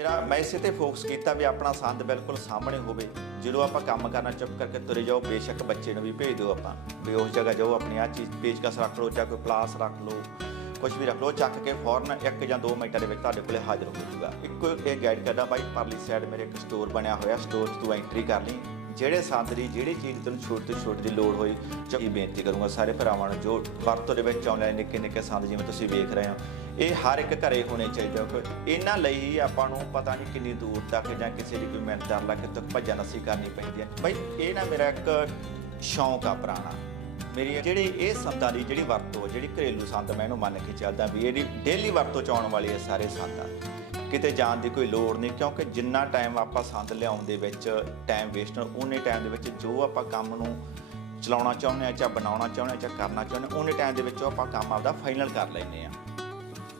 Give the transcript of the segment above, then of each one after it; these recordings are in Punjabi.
ਮੇਰਾ ਮੈਂ ਇਸੇ ਤੇ ਫੋਕਸ ਕੀਤਾ ਵੀ ਆਪਣਾ ਸੰਦ ਬਿਲਕੁਲ ਸਾਹਮਣੇ ਹੋਵੇ, ਜਦੋਂ ਆਪਾਂ ਕੰਮ ਕਰਨਾ ਚੁੱਪ ਕਰਕੇ ਤੁਰੇ ਜਾਓ, ਬੇਸ਼ੱਕ ਬੱਚੇ ਨੂੰ ਵੀ ਭੇਜ ਦਿਓ ਆਪਾਂ, ਵੀ ਉਸ ਜਗ੍ਹਾ ਜਾਓ, ਆਪਣੀ ਆ ਚੀਜ਼ ਪੇਚਕਸ ਰੱਖ ਲਓ, ਜਾਂ ਕੋਈ ਪਲਾਸ ਰੱਖ ਲਓ ਕੁਝ ਵੀ ਰੱਖ ਲਓ, ਚੱਕ ਕੇ ਫੌਰਨ ਇੱਕ ਜਾਂ ਦੋ ਮਿੰਟਾਂ ਦੇ ਵਿੱਚ ਤੁਹਾਡੇ ਕੋਲੇ ਹਾਜ਼ਰ ਹੋ ਜਾਊਗਾ। ਇੱਕੋ ਇਹ ਗਾਈਡ ਕਰਦਾ, ਬਾਈ, ਪਰਲੀ ਸਾਈਡ ਮੇਰੇ ਇੱਕ ਸਟੋਰ ਬਣਿਆ ਹੋਇਆ ਸਟੋਰ 'ਚ ਤੂੰ ਐਂਟਰੀ ਕਰ ਲਈ ਜਿਹੜੇ ਸੰਦ ਦੀ ਜਿਹੜੀ ਚੀਜ਼ ਤੈਨੂੰ ਛੋਟੀ ਤੋਂ ਛੋਟੀ ਦੀ ਲੋੜ ਹੋਈ ਚੰਗੀ ਬੇਨਤੀ ਕਰੂੰਗਾ ਸਾਰੇ ਭਰਾਵਾਂ ਨੂੰ, ਜੋ ਵਰਤੋਂ ਦੇ ਵਿੱਚ ਆਉਂਦੇ ਨੇ, ਨਿੱਕੇ ਨਿੱਕੇ ਸੰਦ ਜਿਵੇਂ ਤੁਸੀਂ ਵੇਖ ਰਹੇ ਹੋ, ਇਹ ਹਰ ਇੱਕ ਘਰੇ ਹੋਣੇ ਚਾਹੀਦੇ ਹੋ ਇਹਨਾਂ ਲਈ ਹੀ ਆਪਾਂ ਨੂੰ ਪਤਾ ਨਹੀਂ ਕਿੰਨੀ ਦੂਰ ਤੱਕ ਜਾਂ ਕਿਸੇ ਦੀ ਕੋਈ ਮਿਹਨਤ ਕਰ ਲਾ ਕਿ ਤੱਕ ਭੱਜਾ ਨਸੀ ਕਰਨੀ ਪੈਂਦੀ ਹੈ ਬਈ, ਇਹ ਨਾ ਮੇਰਾ ਇੱਕ ਸ਼ੌਂਕ ਆ ਪੁਰਾਣਾ। ਮੇਰੀ ਜਿਹੜੀ ਇਹ ਸੰਦਾਂ ਦੀ ਜਿਹੜੀ ਵਰਤੋਂ ਜਿਹੜੀ ਘਰੇਲੂ ਸੰਦ ਮੈਂ ਇਹਨੂੰ ਮੰਨ ਕੇ ਚੱਲਦਾ ਵੀ ਇਹਦੀ ਡੇਲੀ ਵਰਤੋਂ ਚ ਆਉਣ ਵਾਲੀ ਇਹ ਸਾਰੇ ਸੰਦ। ਆ ਕਿਤੇ ਜਾਣ ਦੀ ਕੋਈ ਲੋੜ ਨਹੀਂ, ਕਿਉਂਕਿ ਜਿੰਨਾ ਟਾਈਮ ਆਪਾਂ ਸੰਦ ਲਿਆਉਣ ਦੇ ਵਿੱਚ ਟਾਈਮ ਵੇਸਟ ਉਹਨੇ ਟਾਈਮ ਦੇ ਵਿੱਚ ਜੋ ਆਪਾਂ ਕੰਮ ਨੂੰ ਚਲਾਉਣਾ ਚਾਹੁੰਦੇ ਆ ਜਾਂ ਬਣਾਉਣਾ ਚਾਹੁੰਦੇ ਆ ਜਾਂ ਕਰਨਾ ਚਾਹੁੰਦੇ ਉਹਨੇ ਟਾਈਮ ਦੇ ਵਿੱਚ ਆਪਾਂ ਕੰਮ ਆਪਦਾ ਫਾਈਨਲ ਕਰ ਲੈਂਦੇ ਆ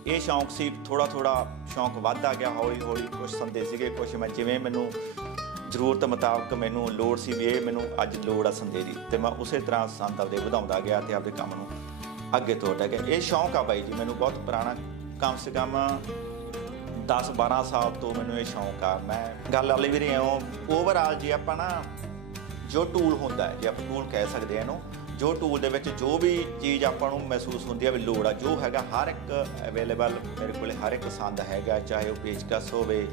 ਇਹ ਸ਼ੌਂਕ ਸੀ ਥੋੜਾ ਥੋੜਾ ਸ਼ੌਂਕ ਵੱਧਦਾ ਗਿਆ ਹੌਲੀ ਹੌਲੀ ਕੁਝ ਸੰਦੇ ਸੀਗੇ ਕੁਝ ਮੈਂ ਜਿਵੇਂ ਮੈਨੂੰ ਜ਼ਰੂਰਤ ਮੁਤਾਬਕ ਮੈਨੂੰ ਲੋੜ ਸੀ ਵੀ ਇਹ ਮੈਨੂੰ ਅੱਜ ਲੋੜ ਆ ਸੰਦੇ ਦੀ, ਤੇ ਮੈਂ ਉਸੇ ਤਰ੍ਹਾਂ ਸੰਦ ਆਪਦੇ ਵਧਾਉਂਦਾ ਗਿਆ ਤੇ ਆਪਦੇ ਕੰਮ ਨੂੰ ਅੱਗੇ ਤੋਰਦਾ ਗਿਆ। ਇਹ ਸ਼ੌਂਕ ਆ ਬਾਈ ਜੀ, ਮੈਨੂੰ ਬਹੁਤ ਪੁਰਾਣਾ, ਕਮ ਸੇ ਕਮ 10 12 ਸਾਲ ਤੋਂ ਮੈਨੂੰ ਇਹ ਸ਼ੌਂਕ ਆ। ਮੈਂ ਗੱਲ ਵਾਲੀ ਵੀਰੇ ਐਉਂ ਓਵਰਆਲ ਜੇ ਆਪਾਂ ਨਾ ਜੋ ਟੂਲ ਹੁੰਦਾ ਹੈ, ਜੇ ਆਪਾਂ ਟੂਲ ਕਹਿ ਸਕਦੇ ਹਾਂ ਇਹਨੂੰ, ਜੋ ਟੂਲ ਦੇ ਵਿੱਚ ਜੋ ਵੀ ਚੀਜ਼ ਆਪਾਂ ਨੂੰ ਮਹਿਸੂਸ ਹੁੰਦੀ ਹੈ ਵੀ ਲੋੜ ਆ, ਜੋ ਹੈਗਾ ਹਰ ਇੱਕ ਅਵੇਲੇਬਲ ਮੇਰੇ ਕੋਲੇ, ਹਰ ਇੱਕ ਸੰਦ ਹੈਗਾ, ਚਾਹੇ ਉਹ ਪੇਚਕਸ ਹੋਵੇ,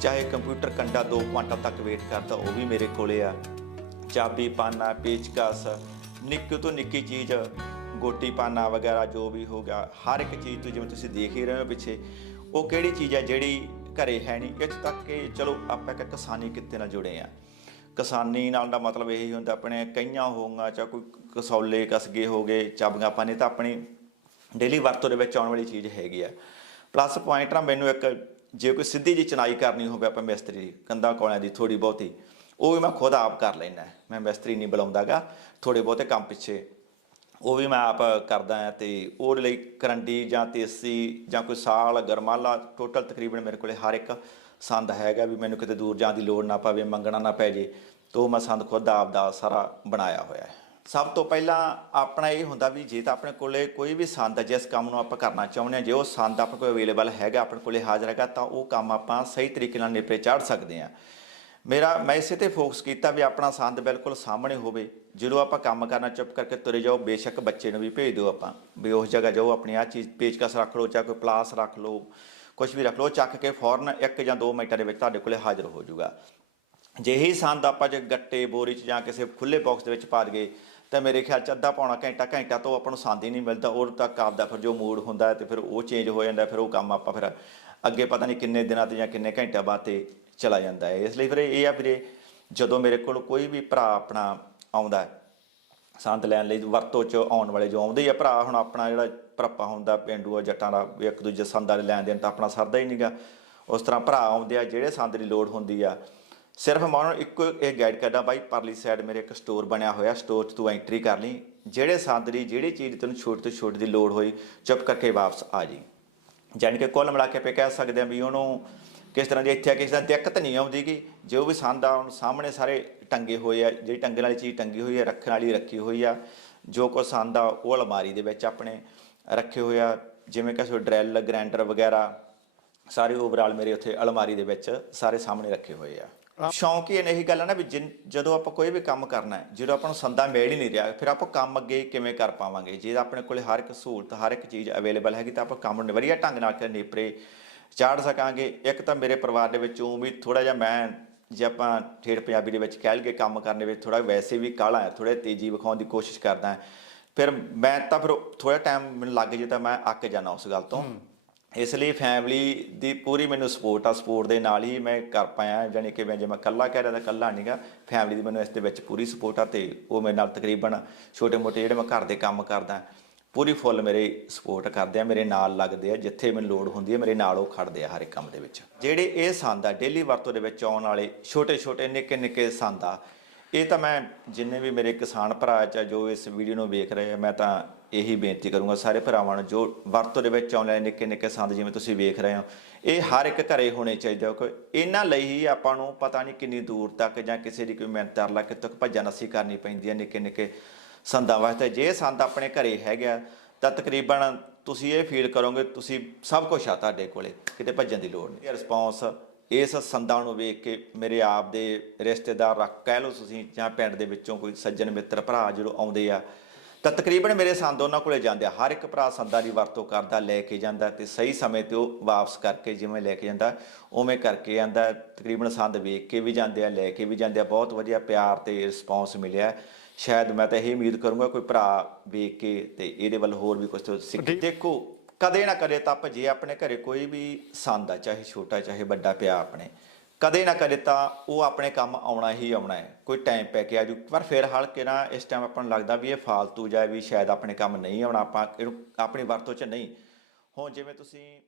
ਚਾਹੇ ਕੰਪਿਊਟਰ ਕੰਡਾ 2 ਕੁਆਂਟਲ ਤੱਕ ਵੇਟ ਕਰਦਾ, ਉਹ ਵੀ ਮੇਰੇ ਕੋਲੇ ਆ। ਚਾਬੀ, ਪਾਨਾ, ਪੇਚਕਸ, ਨਿੱਕੀ ਤੋਂ ਨਿੱਕੀ ਚੀਜ਼, ਗੋਟੀ, ਪਾਨਾ ਵਗੈਰਾ ਜੋ ਵੀ ਹੋਗਾ ਹਰ ਇੱਕ ਚੀਜ਼ ਤੋਂ ਜਿਵੇਂ ਤੁਸੀਂ ਦੇਖ ਹੀ ਰਹੇ ਹੋ ਪਿੱਛੇ ਉਹ ਕਿਹੜੀ ਚੀਜ਼ ਹੈ ਜਿਹੜੀ ਘਰੇ ਹੈ ਨਹੀਂ? ਇੱਥੇ ਤੱਕ ਕਿ ਚਲੋ ਆਪਾਂ ਇੱਕ ਕਿਸਾਨੀ ਕਿੱਤੇ ਨਾਲ ਜੁੜੇ ਆ ਕਿਸਾਨੀ ਨਾਲ ਦਾ ਮਤਲਬ ਇਹੀ ਹੁੰਦਾ ਆਪਣੇ ਕਈਆਂ ਹੋਊਗਾ ਜਾਂ ਕੋਈ ਕਸੌਲੇ ਕਸਗੇ ਹੋ ਗਏ, ਚਾਬੀਆਂ ਪਾਣੇ ਤਾਂ ਆਪਣੀ ਡੇਲੀ ਵਰਤੋਂ ਦੇ ਵਿੱਚ ਆਉਣ ਵਾਲੀ ਚੀਜ਼ ਹੈਗੀ ਆ। ਪਲੱਸ ਪੁਆਇੰਟ ਨਾ ਮੈਨੂੰ ਇੱਕ ਜੇ ਕੋਈ ਸਿੱਧੀ ਜੀ ਚਨਾਈ ਕਰਨੀ ਹੋਵੇ ਆਪਾਂ ਮਿਸਤਰੀ ਦੀ ਕੰਦਾ ਕੋਲਿਆਂ ਦੀ ਥੋੜੀ ਬਹੁਤੀ, ਉਹ ਵੀ ਮੈਂ ਖੁਦ ਆਪ ਕਰ ਲੈਣਾ ਮੈਂ ਮਿਸਤਰੀ ਨਹੀਂ ਬੁਲਾਉਂਦਾਗਾ ਥੋੜੇ ਬਹੁਤੇ ਕੰਮ ਪਿੱਛੇ ਉਹ ਵੀ ਮੈਂ ਆਪ ਕਰਦਾ ਹਾਂ ਤੇ ਉਹਦੇ ਲਈ ਕਰੰਡੀ ਜਾਂ ਤੇਸੀ ਜਾਂ ਕੋਈ ਸਾਲ ਗਰਮਾਲਾ ਟੋਟਲ ਤਕਰੀਬਨ ਮੇਰੇ ਕੋਲੇ ਹਰ ਇੱਕ ਸੰਦ ਹੈਗਾ ਵੀ ਮੈਨੂੰ ਕਿਤੇ ਦੂਰ ਜਾਣ ਦੀ ਲੋੜ ਨਾ ਪਵੇ, ਮੰਗਣਾ ਨਾ ਪੈ ਜੇ, ਤੋ ਮੈਂ ਸੰਦ ਖੁਦ ਆਪ ਦਾ ਸਾਰਾ ਬਣਾਇਆ ਹੋਇਆ ਹੈ। ਸਭ ਤੋਂ ਪਹਿਲਾਂ ਆਪਣਾ ਇਹ ਹੁੰਦਾ ਵੀ ਜੇ ਤਾਂ ਆਪਣੇ ਕੋਲੇ ਕੋਈ ਵੀ ਸੰਦ ਹੈ, ਜਿਸ ਕੰਮ ਨੂੰ ਆਪਾਂ ਕਰਨਾ ਚਾਹੁੰਦੇ ਹਾਂ, ਜੇ ਉਹ ਸੰਦ ਆਪਣੇ ਕੋਲ ਅਵੇਲੇਬਲ ਹੈਗਾ, ਆਪਣੇ ਕੋਲੇ ਹਾਜ਼ਰ ਹੈਗਾ, ਤਾਂ ਉਹ ਕੰਮ ਆਪਾਂ ਸਹੀ ਤਰੀਕੇ ਨਾਲ ਨਿਪਰੇ ਚਾੜ ਸਕਦੇ ਹਾਂ। ਮੇਰਾ, ਮੈਂ ਇਸੇ ਤੇ ਫੋਕਸ ਕੀਤਾ ਵੀ ਆਪਣਾ ਸੰਦ ਬਿਲਕੁਲ ਸਾਹਮਣੇ ਹੋਵੇ। ਜਦੋਂ ਆਪਾਂ ਕੰਮ ਕਰਨਾ, ਚੁੱਪ ਕਰਕੇ ਤੁਰੇ ਜਾਓ, ਬੇਸ਼ੱਕ ਬੱਚੇ ਨੂੰ ਵੀ ਭੇਜ ਦਿਓ ਆਪਾਂ। ਵੀ ਉਸ ਜਗ੍ਹਾ ਜਾਓ, ਆਪਣੀ ਆ ਚੀਜ਼ ਪੇਚਕਸ ਰੱਖ ਲਓ, ਚਾਹੇ ਕੋਈ ਪਲਾਸ ਰੱਖ ਲਓ ਕੁਝ ਵੀ ਰੱਖ ਲਓ, ਚੱਕ ਕੇ ਫੌਰਨ ਇੱਕ ਜਾਂ 2 ਮਿੰਟਾਂ ਦੇ ਵਿੱਚ ਤੁਹਾਡੇ ਕੋਲੇ ਹਾਜ਼ਰ ਹੋ ਜਾਊਗਾ। ਜਿਹੀ ਸੰਦ ਆਪਾਂ ਜੇ ਗੱਟੇ, ਬੋਰੀ ਚ ਜਾਂ ਕਿਸੇ ਖੁੱਲੇ ਬਾਕਸ ਦੇ ਵਿੱਚ ਪਾ ਦਈਏ, ਤਾਂ ਮੇਰੇ ਖਿਆਲ ਚ ਅੱਧਾ ਪੌਣਾ ਘੰਟਾ ਘੰਟਾ ਤੋਂ ਆਪਾਂ ਨੂੰ ਸੰਦ ਹੀ ਨਹੀਂ ਮਿਲਦਾ। ਉਦੋਂ ਤੱਕ ਆਪਦਾ ਫਿਰ ਜੋ ਮੂਡ ਹੁੰਦਾ ਹੈ ਤੇ ਫਿਰ ਉਹ ਚੇਂਜ ਹੋ ਜਾਂਦਾ, ਫਿਰ ਉਹ ਕੰਮ ਆਪਾਂ ਫਿਰ ਅੱਗੇ ਪਤਾ ਨਹੀਂ ਕਿੰਨੇ ਦਿਨਾਂ ਤੇ ਜਾਂ ਕਿੰਨੇ ਘੰਟਿਆਂ ਬਾਅਦ ਤੇ ਚਲਾ ਜਾਂਦਾ ਹੈ। ਇਸ ਲਈ ਫਿਰ ਇਹ ਆ ਵੀਰੇ, ਜਦੋਂ ਮੇਰੇ ਕੋਲ ਕੋਈ ਵੀ ਭਰਾ ਆਪਣਾ ਆਉਂਦਾ ਹੈ ਸੰਦ ਲੈਣ ਲਈ ਵਰਤੋਂ ਚ ਆਉਣ ਵਾਲੇ ਜੋ ਆਉਂਦੇ ਆ, ਭਰਾ ਹੁਣ ਆਪਣਾ ਜਿਹੜਾ ਭਰਪਾ ਹੁੰਦਾ ਪਿੰਡੂ ਆ ਜੱਟਾਂ ਦਾ ਇੱਕ ਦੂਜੇ ਸੰਦਾਂ ਦੇ ਲੈਣ ਦੇਣ ਤਾਂ ਆਪਣਾ ਸਰਦਾ ਹੀ ਨਹੀਂਗਾ ਉਸ ਤਰ੍ਹਾਂ ਭਰਾ ਆਉਂਦੇ ਆ, ਜਿਹੜੇ ਸੰਦ ਦੀ ਲੋੜ ਹੁੰਦੀ ਆ। ਸਿਰਫ ਮੈਂ ਉਹਨਾਂ ਨੂੰ ਇੱਕੋ ਇਹ ਗਾਈਡ ਕਰਦਾ, ਬਾਈ ਪਰਲੀ ਸਾਈਡ ਮੇਰੇ ਇੱਕ ਸਟੋਰ ਬਣਿਆ ਹੋਇਆ ਸਟੋਰ 'ਚ ਤੂੰ ਐਂਟਰੀ ਕਰ ਲਈ। ਜਿਹੜੇ ਸੰਦ ਦੀ, ਜਿਹੜੀ ਚੀਜ਼ ਤੈਨੂੰ ਛੋਟ ਤੋਂ ਛੋਟ ਦੀ ਲੋੜ ਹੋਈ, ਚੁੱਪ ਕਰਕੇ ਵਾਪਸ ਆ ਜੀ ਜਾਣੀ ਕਿ ਕੁੱਲ ਮਿਲਾ ਕੇ ਆਪਾਂ ਕਹਿ ਸਕਦੇ ਹਾਂ ਵੀ ਉਹਨੂੰ ਕਿਸ ਤਰ੍ਹਾਂ ਦੀ ਇੱਥੇ ਆ ਕਿਸੇ ਦਾ ਦਿੱਕਤ ਨਹੀਂ ਆਉਂਦੀਗੀ ਜੋ ਵੀ ਸੰਦ ਆ ਹੁਣ ਸਾਹਮਣੇ ਸਾਰੇ ਟੰਗੇ ਹੋਏ ਆ ਜਿਹੜੀ ਟੰਗਣ ਵਾਲੀ ਚੀਜ਼ ਟੰਗੀ ਹੋਈ ਆ ਰੱਖਣ ਵਾਲੀ ਰੱਖੀ ਹੋਈ ਆ। ਜੋ ਕੋ ਸੰਦ ਆ ਉਹ ਅਲਮਾਰੀ ਦੇ ਵਿੱਚ ਆਪਣੇ ਰੱਖੇ ਹੋਏ ਆ। ਜਿਵੇਂ ਕਿ ਸੋ ਡਰੈਲ ਗ੍ਰਾਈਂਡਰ ਵਗੈਰਾ ਸਾਰੇ ਓਵਰਆਲ ਮੇਰੇ ਉੱਥੇ ਅਲਮਾਰੀ ਦੇ ਵਿੱਚ ਸਾਰੇ ਸਾਹਮਣੇ ਰੱਖੇ ਹੋਏ ਆ। ਸ਼ੌਂਕ ਹੀ ਇਹੀ ਗੱਲ ਨਾ ਵੀ ਜਦੋਂ ਆਪਾਂ ਕੋਈ ਵੀ ਕੰਮ ਕਰਨਾ ਹੈ ਜਦੋਂ ਆਪਾਂ ਨੂੰ ਸੰਦਾ ਮਿਲ ਹੀ ਨਹੀਂ ਰਿਹਾ ਫਿਰ ਆਪਾਂ ਕੰਮ ਅੱਗੇ ਕਿਵੇਂ ਕਰ ਪਾਵਾਂਗੇ? ਜੇ ਆਪਣੇ ਕੋਲੇ ਹਰ ਇੱਕ ਸਹੂਲਤ ਹਰ ਇੱਕ ਚੀਜ਼ ਅਵੇਲੇਬਲ ਹੈਗੀ ਤਾਂ ਆਪਾਂ ਕੰਮ ਨੂੰ ਵਧੀਆ ਢੰਗ ਨਾਲ ਨੇਪਰੇ ਚਾੜ ਸਕਾਂਗੇ। ਇੱਕ ਤਾਂ ਮੇਰੇ ਪਰਿਵਾਰ ਦੇ ਵਿੱਚੋਂ ਵੀ ਥੋੜਾ ਜਿਹਾ ਮੈਂ ਜੇ ਆਪਾਂ ਠੇਠ ਪੰਜਾਬੀ ਦੇ ਵਿੱਚ ਕਹਿ ਲਈਏ ਕੰਮ ਕਰਨ ਦੇ ਵਿੱਚ ਥੋੜਾ ਵੈਸੇ ਵੀ ਕਾਹਲਾ ਹੈ ਥੋੜਾ ਤੇਜ਼ੀ ਵਿਖਾਉਣ ਦੀ ਕੋਸ਼ਿਸ਼ ਕਰਦਾ ਹਾਂ। ਫਿਰ ਮੈਂ ਤਾਂ ਫਿਰ ਥੋੜਾ ਟਾਈਮ ਮੈਨੂੰ ਲੱਗ ਜੇ ਤਾਂ ਮੈਂ ਅੱਕ ਜਾਣਾ ਉਸ ਗੱਲ ਤੋਂ। ਇਸ ਲਈ ਫੈਮਿਲੀ ਦੀ ਪੂਰੀ ਮੈਨੂੰ ਸਪੋਰਟ ਆ ਸਪੋਰਟ ਦੇ ਨਾਲ ਹੀ ਮੈਂ ਕਰ ਪਾਇਆ ਜਾਣੀ ਕਿ ਮੈਂ ਜੇ ਮੈਂ ਇਕੱਲਾ ਕਹਿ ਰਿਹਾ ਤਾਂ ਇਕੱਲਾ ਨਹੀਂਗਾ ਫੈਮਿਲੀ ਦੀ ਮੈਨੂੰ ਇਸ ਦੇ ਵਿੱਚ ਪੂਰੀ ਸਪੋਰਟ ਆ ਤੇ ਉਹ ਮੇਰੇ ਨਾਲ ਤਕਰੀਬਨ ਛੋਟੇ ਮੋਟੇ ਜਿਹੜੇ ਮੈਂ ਘਰ ਦੇ ਕੰਮ ਕਰਦਾ। ਪੂਰੀ ਫੁੱਲ ਮੇਰੇ ਸਪੋਰਟ ਕਰਦੇ ਆ, ਮੇਰੇ ਨਾਲ ਲੱਗਦੇ ਆ, ਜਿੱਥੇ ਮੈਨੂੰ ਲੋੜ ਹੁੰਦੀ ਹੈ ਮੇਰੇ ਨਾਲ ਉਹ ਖੜਦੇ ਆ ਹਰ ਇੱਕ ਕੰਮ ਦੇ ਵਿੱਚ। ਜਿਹੜੇ ਇਹ ਸੰਦ ਆ ਡੇਲੀ ਵਰਤੋਂ ਦੇ ਵਿੱਚ ਆਉਣ ਵਾਲੇ ਛੋਟੇ ਛੋਟੇ ਨਿੱਕੇ ਨਿੱਕੇ ਸੰਦ ਆ, ਇਹ ਤਾਂ ਮੈਂ ਜਿੰਨੇ ਵੀ ਮੇਰੇ ਕਿਸਾਨ ਭਰਾ ਚਾ ਜੋ ਇਸ ਵੀਡੀਓ ਨੂੰ ਵੇਖ ਰਹੇ ਆ, ਮੈਂ ਤਾਂ ਇਹੀ ਬੇਨਤੀ ਕਰੂੰਗਾ ਸਾਰੇ ਭਰਾਵਾਂ ਨੂੰ, ਜੋ ਵਰਤੋਂ ਦੇ ਵਿੱਚ ਆਉਣ ਵਾਲੇ ਨਿੱਕੇ ਨਿੱਕੇ ਸੰਦ ਜਿਵੇਂ ਤੁਸੀਂ ਵੇਖ ਰਹੇ ਹੋ, ਇਹ ਹਰ ਇੱਕ ਘਰੇ ਹੋਣੇ ਚਾਹੀਦੇ ਹੋ ਇਹਨਾਂ ਲਈ ਹੀ ਆਪਾਂ ਨੂੰ ਪਤਾ ਨਹੀਂ ਕਿੰਨੀ ਦੂਰ ਤੱਕ ਜਾਂ ਕਿਸੇ ਦੀ ਕੋਈ ਮਿਹਨਤ ਕਰ ਲਾ ਕਿ ਤੱਕ ਭੱਜਾ ਨਸੀ ਕਰਨੀ ਪੈਂਦੀ ਹੈ ਨਿੱਕੇ ਨਿੱਕੇ ਸੰਦਾਂ ਵਾਸਤੇ, ਜੇ ਸੰਦ ਆਪਣੇ ਘਰੇ ਹੈਗਾ ਤਾਂ ਤਕਰੀਬਨ ਤੁਸੀਂ ਇਹ ਫੀਲ ਕਰੋਗੇ, ਤੁਸੀਂ ਸਭ ਕੁਝ ਆ ਤੁਹਾਡੇ ਕੋਲੇ, ਕਿਤੇ ਭੱਜਣ ਦੀ ਲੋੜ ਨਹੀਂ। ਰਿਸਪੌਂਸ ਇਸ ਸੰਦਾਂ ਨੂੰ ਵੇਖ ਕੇ ਮੇਰੇ ਆਪ ਦੇ ਰਿਸ਼ਤੇਦਾਰ ਰੱਖ, ਕਹਿ ਲਓ ਤੁਸੀਂ, ਜਾਂ ਪਿੰਡ ਦੇ ਵਿੱਚੋਂ ਕੋਈ ਸੱਜਣ ਮਿੱਤਰ, ਭਰਾ ਜਦੋਂ ਆਉਂਦੇ ਆ, ਤਾਂ ਤਕਰੀਬਨ ਮੇਰੇ ਸੰਦ ਉਹਨਾਂ ਕੋਲੇ ਜਾਂਦੇ ਆ। ਹਰ ਇੱਕ ਭਰਾ ਸੰਦਾਂ ਦੀ ਵਰਤੋਂ ਕਰਦਾ, ਲੈ ਕੇ ਜਾਂਦਾ ਤੇ ਸਹੀ ਸਮੇਂ ਤੇ ਉਹ ਵਾਪਸ ਕਰਕੇ ਜਿਵੇਂ ਲੈ ਕੇ ਜਾਂਦਾ, ਉਵੇਂ ਕਰਕੇ ਆਂਦਾ। ਤਕਰੀਬਨ ਸੰਦ ਵੇਖ ਕੇ ਵੀ ਜਾਂਦੇ ਆ, ਲੈ ਕੇ ਵੀ ਜਾਂਦੇ ਆ। ਬਹੁਤ ਵਧੀਆ ਪਿਆਰ ਤੇ ਰਿਸਪੌਂਸ ਮਿਲਿਆ। ਸ਼ਾਇਦ ਮੈਂ ਤਾਂ ਇਹ ਉਮੀਦ ਕਰੂੰਗਾ ਕੋਈ ਭਰਾ ਵੇਖ ਕੇ ਤੇ ਇਹਦੇ ਵੱਲ ਹੋਰ ਵੀ ਕੁਝ ਸਿੱਖ ਦੇਖੋ ਕਦੇ ਨਾ ਕਦੇ ਤਾਂ ਆਪਾਂ ਜੇ ਆਪਣੇ ਘਰੇ ਕੋਈ ਵੀ ਸੰਦ ਆ ਚਾਹੇ ਛੋਟਾ ਚਾਹੇ ਵੱਡਾ ਪਿਆ ਆਪਣੇ ਕਦੇ ਨਾ ਕਦੇ ਤਾਂ ਉਹ ਆਪਣੇ ਕੰਮ ਆਉਣਾ ਹੀ ਆਉਣਾ ਹੈ। ਕੋਈ ਟਾਈਮ ਪੈ ਕੇ ਆਜੂ ਪਰ ਫਿਰ ਹਲ ਕੇ ਨਾ ਇਸ ਟਾਈਮ ਆਪਾਂ ਨੂੰ ਲੱਗਦਾ ਵੀ ਇਹ ਫਾਲਤੂ ਜਾਏ ਵੀ ਸ਼ਾਇਦ ਆਪਣੇ ਕੰਮ ਨਹੀਂ ਆਉਣਾ ਆਪਾਂ ਇਹਨੂੰ ਆਪਣੀ ਵਰਤੋਂ 'ਚ ਨਹੀਂ। ਹੁਣ ਜਿਵੇਂ ਤੁਸੀਂ